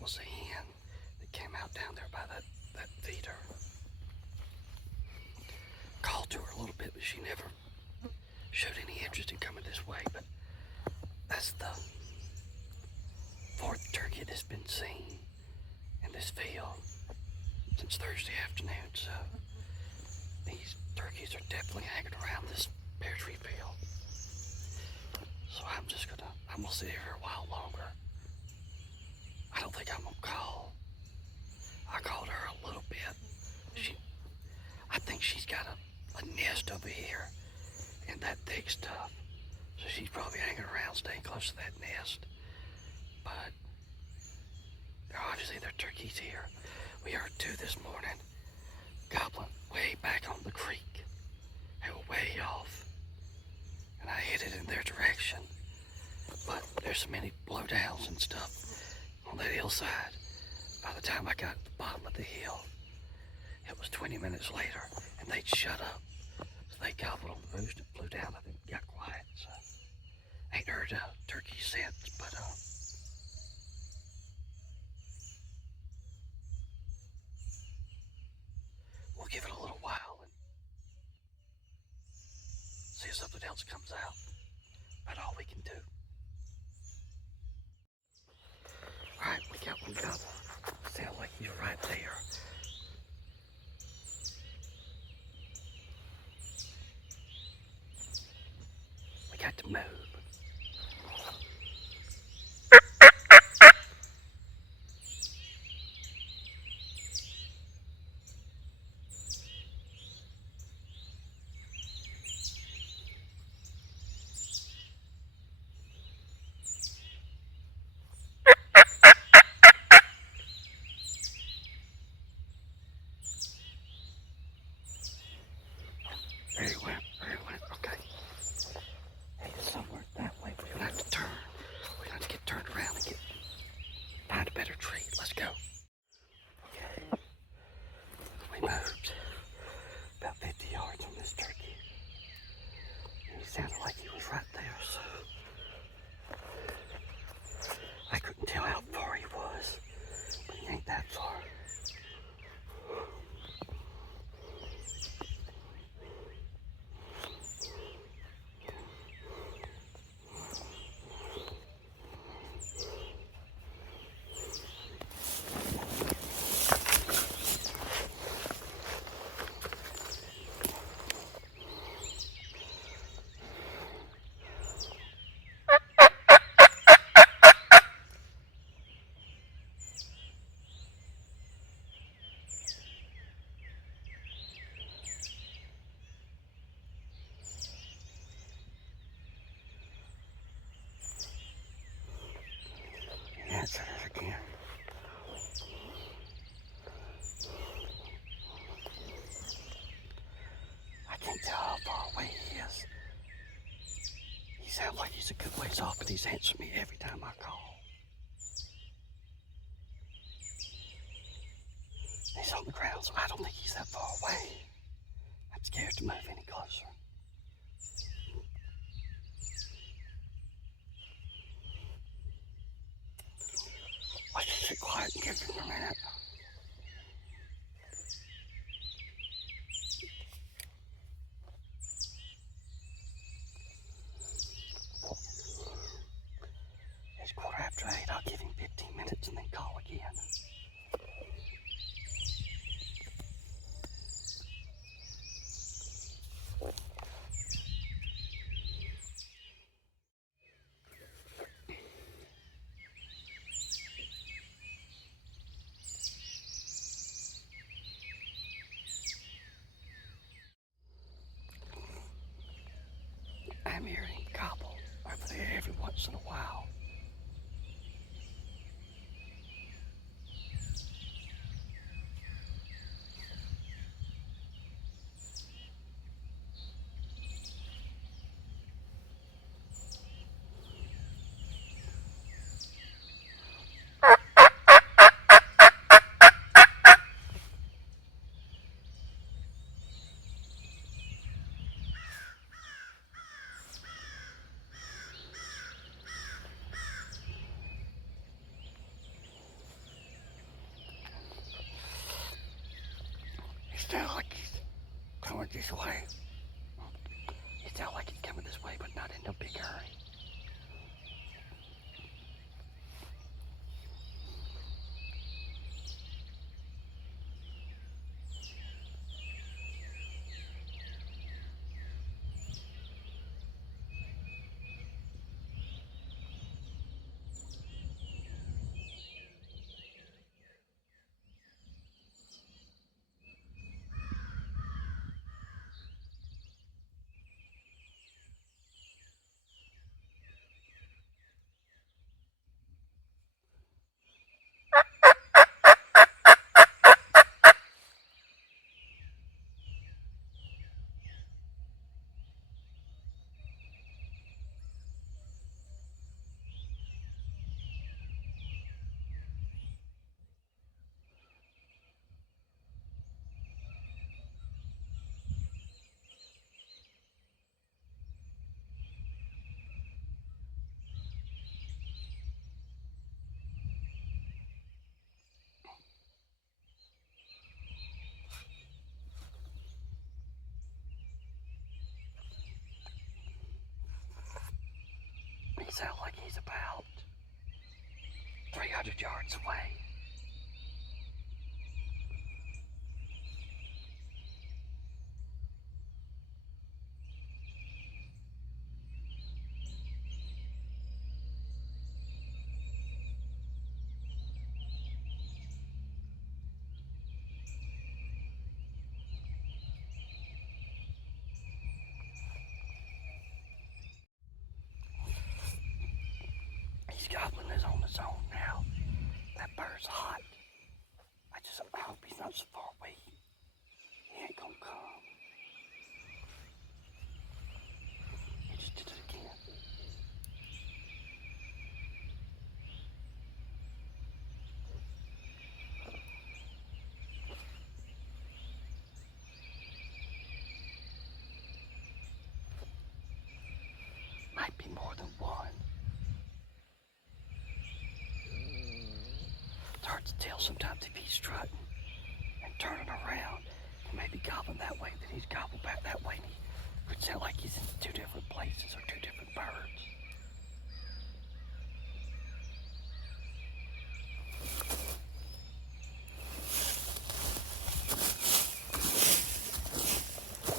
was a hen that came out down there by that feeder. Called to her a little bit, but she never showed any interest in coming this way. But that's the fourth turkey that's been seen in this field since Thursday afternoon. So these turkeys are definitely hanging around this pear tree field. So I'm gonna sit here a while longer. I don't think I'm gonna call. I called her a little bit. I think she's got a nest over here in that thick stuff. So she's probably hanging around, staying close to that nest. But obviously there are turkeys here. We heard two this morning gobbling way back on the creek. They were way off. And I headed in their direction. But there's so many blowdowns and stuff on that hillside. By the time I got to the bottom of the hill, it was 20 minutes later, and they'd shut up. So they gobbled on the roost and flew down. I think got quiet. So ain't heard a turkey since, but we'll give it a little while and see if something else comes out. About all we can do. All right, we got one gobble. Sound like he's right there. We got to move. There he went, okay. He's somewhere that way. We're gonna have to turn. We're gonna have to get turned around and find a better tree. Let's go. Okay. We moved about 50 yards on this turkey. And he sounded like he was right there, so I couldn't tell how far he was, but he ain't that far. Answer it again. I can't tell how far away he is. He sounds like he's a good ways off, but he's answering me every time I call. He's on the ground, so I don't think he's that far away. I'm scared to move any closer. Let's just sit quiet and give him a minute. It's 8:15. I'll give him 15 minutes and then call again. I'm hearing him gobble over there every once in a while. sounds like he's coming this way. It sounds like he's coming this way, but not in a big hurry. He sounds like he's about 300 yards away. He's gobbling this on his own now. That bird's hot. I hope he's not so far away. He ain't gonna come. He just did it again. Might be more than one. It's hard to tell sometimes if he's strutting and turning around. He may be gobbling that way, then he's gobbled back that way. And it would sound like he's in two different places or two different birds.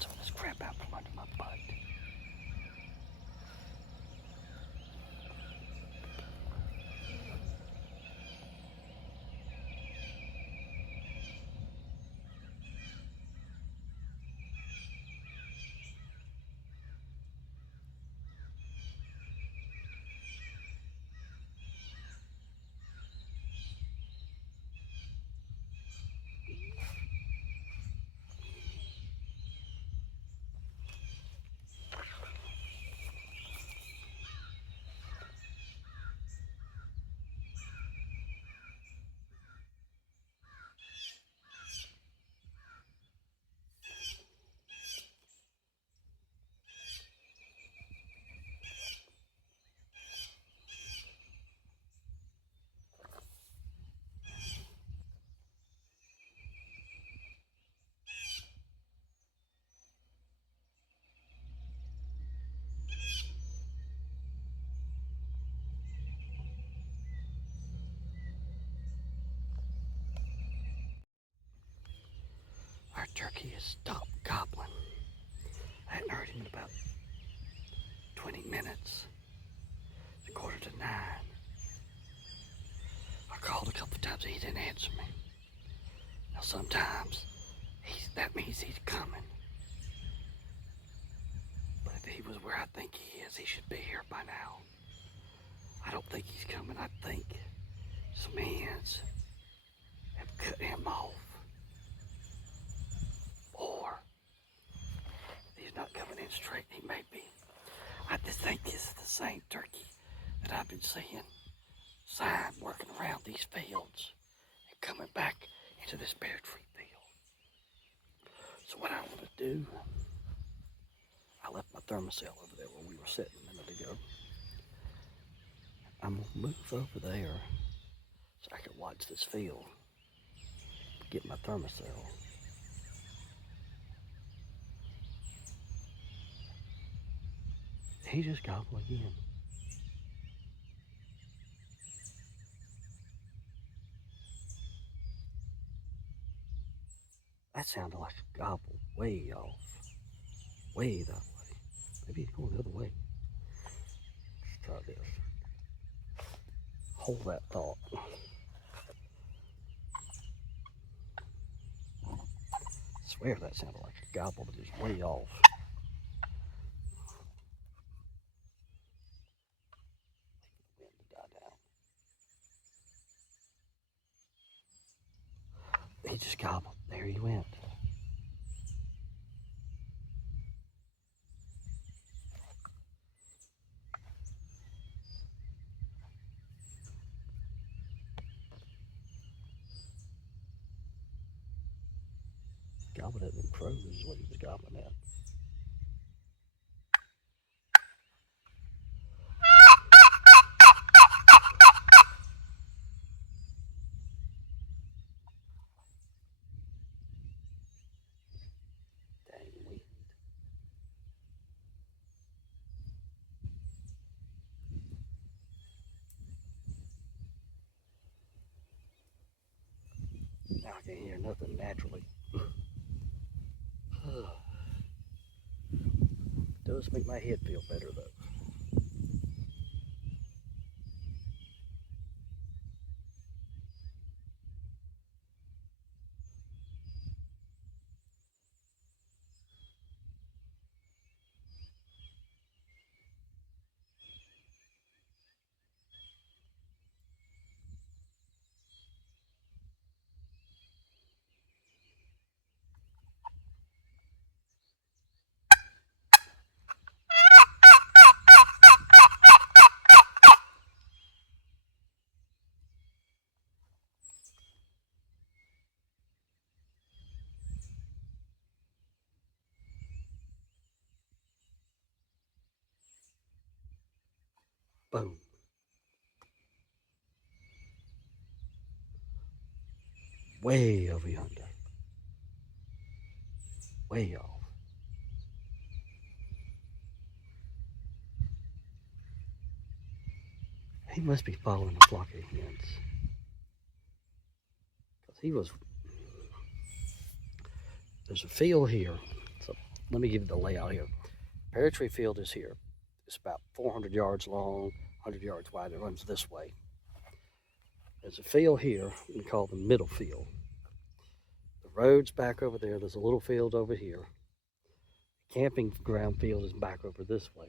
Some of this crap out from under my butt. Our turkey has stopped gobbling. I hadn't heard him in about 20 minutes. It's 8:45. I called a couple of times and he didn't answer me. Now sometimes that means he's coming. But if he was where I think he is, he should be here by now. I don't think he's coming. I think some hands have cut him off. Or he's not coming in straight. He may be. I just think this is the same turkey that I've been seeing sign working around these fields and coming back into this pear tree field. So what I want to do, I left my thermocell over there where we were sitting a minute ago. I'm going to move over there so I can watch this field, get my thermocell, He just gobbled again. That sounded like a gobble way off. Way that way. Maybe he's going the other way. Let's try this. Hold that thought. I swear that sounded like a gobble, but it's way off. Wait for the wind to die down. He just gobbled. There he went. Gobbled at them crows is what he was gobbling at. Dang wind. Now I can't hear nothing naturally. Does make my head feel better though. Boom. Way over yonder. Way off. He must be following a flock of hens. Because he was. There's a field here. So let me give you the layout here. Pear tree field is here. It's about 400 yards long, 100 yards wide. It runs this way. There's a field here we call the middle field. The road's back over there. There's a little field over here. The camping ground field is back over this way.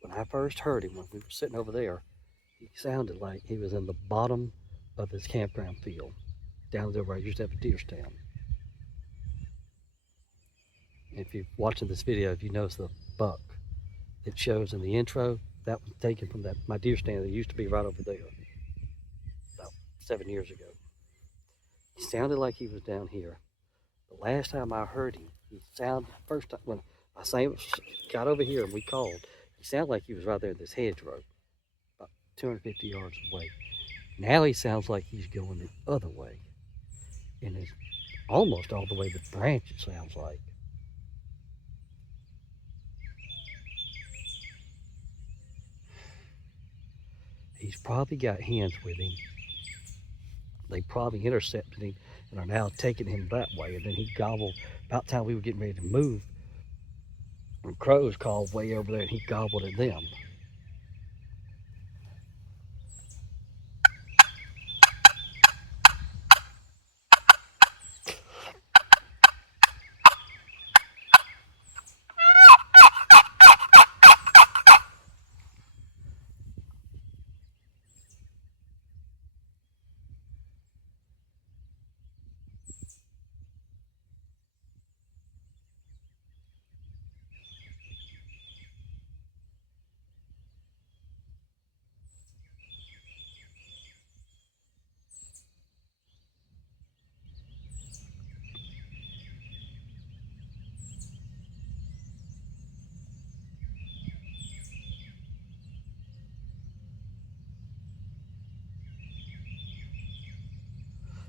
When I first heard him, when we were sitting over there, he sounded like he was in the bottom of his campground field, down there where I used to have a deer stand. If you're watching this video, if you notice the buck that shows in the intro, that was taken from that my deer stand that used to be right over there about 7 years ago. He sounded like he was down here. The last time I heard him, he sounded, first time when I got over here and we called, he sounded like he was right there in this hedgerow, about 250 yards away. Now he sounds like he's going the other way. And it's almost all the way to the branch, it sounds like. He's probably got hens with him. They probably intercepted him and are now taking him that way. And then he gobbled, about the time we were getting ready to move, and crows called way over there and he gobbled at them.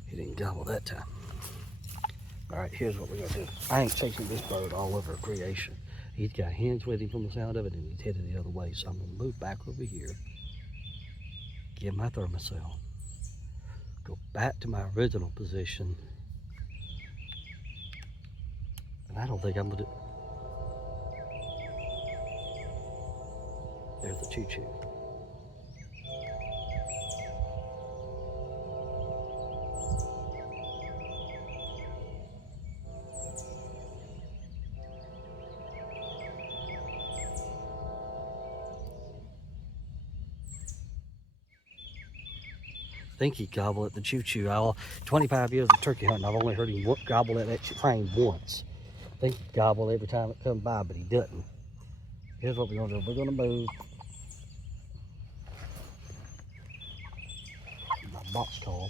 He didn't gobble that time. All right, here's what we're gonna do. I ain't chasing this bird all over creation. He's got hens with him from the sound of it, and he's headed the other way. So I'm going to move back over here, get my thermocell, go back to my original position, and I don't think I'm going to... There's the choo-choo. I think he gobbled at the choo-choo. 25 years of turkey hunting, I've only heard him gobble at that train once. I think he gobbled every time it comes by, but he doesn't. Here's what we're gonna do. We're gonna move my box call,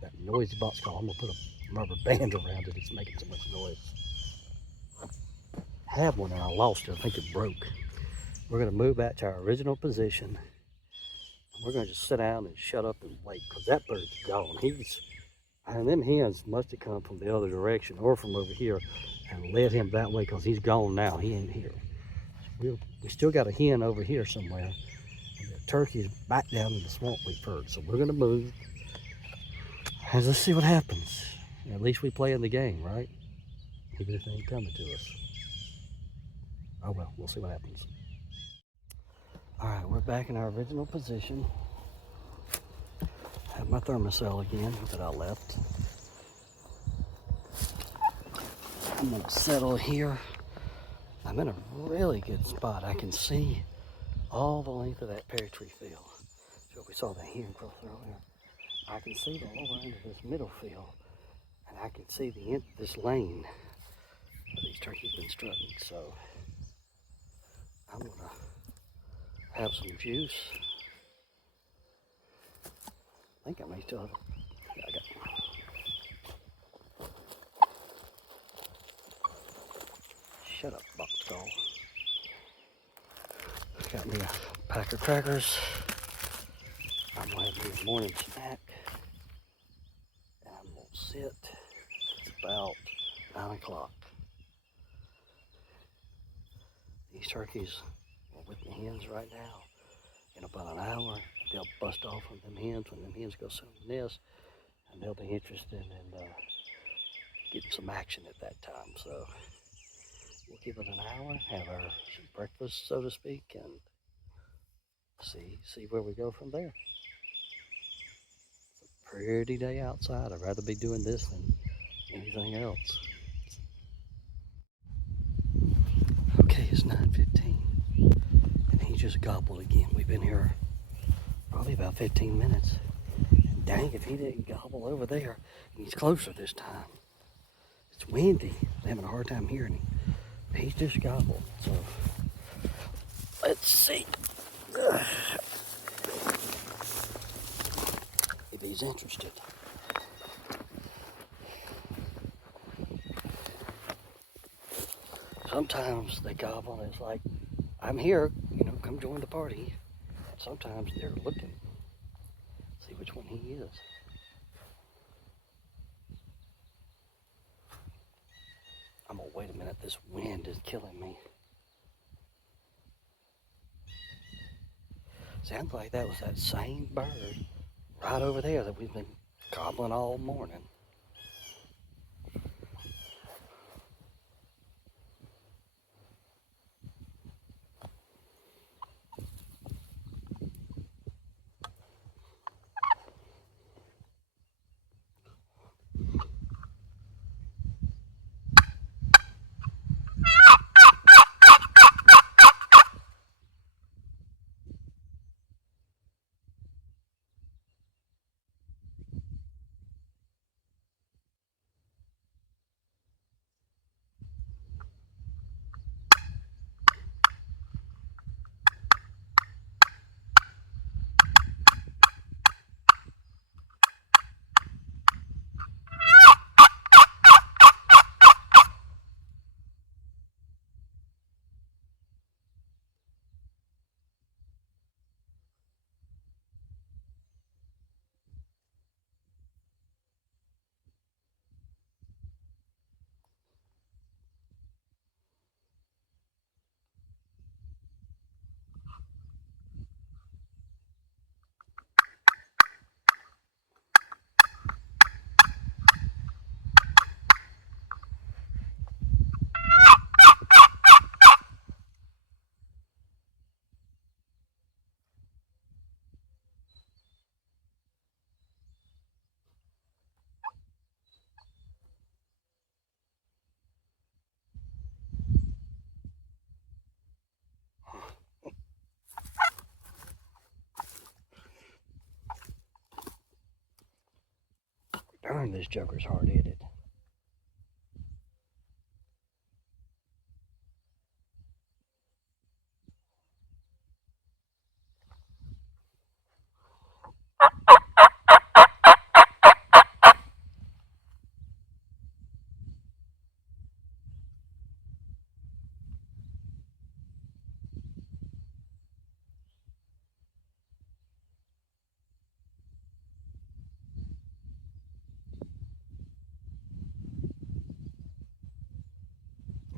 that noisy box call. I'm gonna put a rubber band around it. It's making so much noise. I had one and I lost it. I think it broke. We're gonna move back to our original position. We're gonna just sit down and shut up and wait, because that bird's gone. And them hens must have come from the other direction or from over here and led him that way, because he's gone now. He ain't here. We still got a hen over here somewhere. And the turkey's back down in the swamp we've heard. So we're gonna move and let's see what happens. At least we play in the game, right? Even if they ain't coming to us. Oh well, we'll see what happens. All right, we're back in our original position. I have my thermocell again that I left. I'm gonna settle here. I'm in a really good spot. I can see all the length of that pear tree field. So we saw the hen cross earlier. I can see the lower end of this middle field, and I can see the end of this lane where these turkeys been strutting. So I'm gonna have some juice. I think I may still have it. Yeah, I got it. Shut up, box call. Got me a pack of crackers. I'm gonna have me a morning snack. And I'm gonna sit. It's about 9 o'clock. These turkeys are with the hens right now. In about an hour, they'll bust off from them hens when them hens go sit on the nest, and they'll be interested in getting some action at that time. So we'll give it an hour, have our breakfast, so to speak, and see where we go from there. It's a pretty day outside. I'd rather be doing this than anything else. Okay, it's 9:15, and he just gobbled again. We've been here probably about 15 minutes. And dang, if he didn't gobble over there, he's closer this time. It's windy. I'm having a hard time hearing him. But he's just gobbled. So let's see if he's interested. Sometimes they gobble and it's like, I'm here, come join the party. Sometimes they're looking, see which one he is. I'm gonna wait a minute, this wind is killing me. Sounds like that was that same bird right over there that we've been gobbling all morning. Darn, this joker's hard-headed.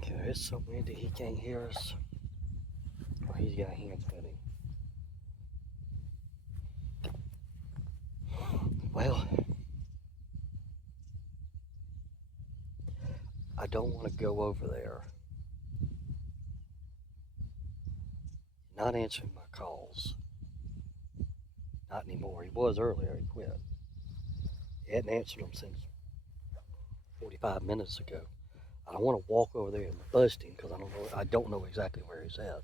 Yeah, it's so windy he can't hear us. Oh, he's got hands with him. Well, I don't want to go over there. Not answering my calls. Not anymore. He was earlier. He quit. He hadn't answered them since 45 minutes ago. I don't want to walk over there and bust him because I don't know exactly where he's at.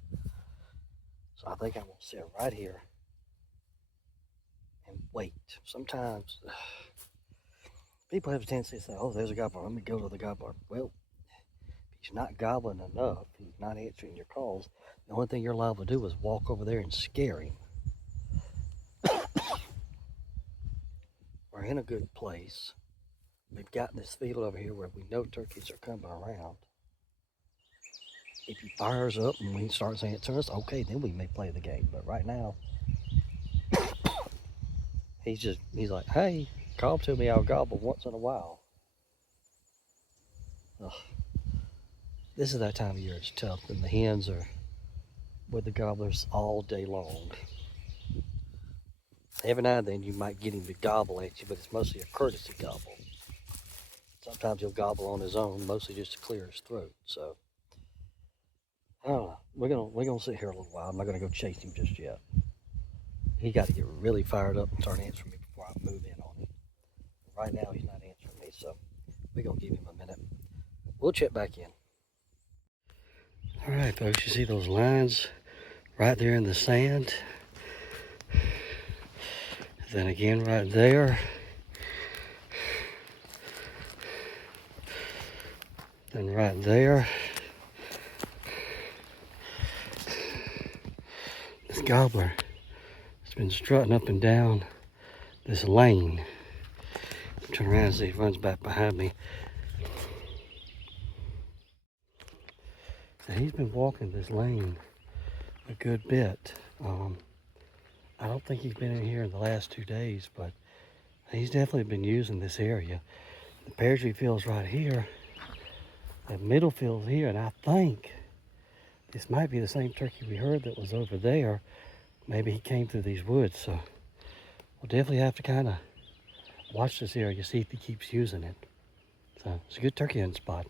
So I think I'm gonna sit right here and wait. Sometimes people have a tendency to say, "Oh, there's a gobbler. Let me go to the gobbler." Well, if he's not gobbling enough, he's not answering your calls. The only thing you're liable to do is walk over there and scare him. We're in a good place. We've gotten this field over here where we know turkeys are coming around. If he fires up and we starts answering us, okay, then we may play the game. But right now, he's like, hey, call to me, I'll gobble once in a while. Ugh. This is that time of year it's tough, and the hens are with the gobblers all day long. Every now and then you might get him to gobble at you, but it's mostly a courtesy gobble. Sometimes he'll gobble on his own, mostly just to clear his throat. So I don't know. We're gonna sit here a little while. I'm not gonna go chase him just yet. He got to get really fired up and start answering me before I move in on him. Right now he's not answering me, so we're gonna give him a minute. We'll check back in. All right, folks, you see those lines right there in the sand? Then again right there. Then right there. This gobbler has been strutting up and down this lane. I'm turning around and see if he runs back behind me. So he's been walking this lane a good bit. I don't think he's been in here in the last 2 days, but he's definitely been using this area. The pear tree field's right here. The middle field's here, and I think this might be the same turkey we heard that was over there. Maybe he came through these woods, so we'll definitely have to kind of watch this area, see if he keeps using it. So it's a good turkey hunting spot.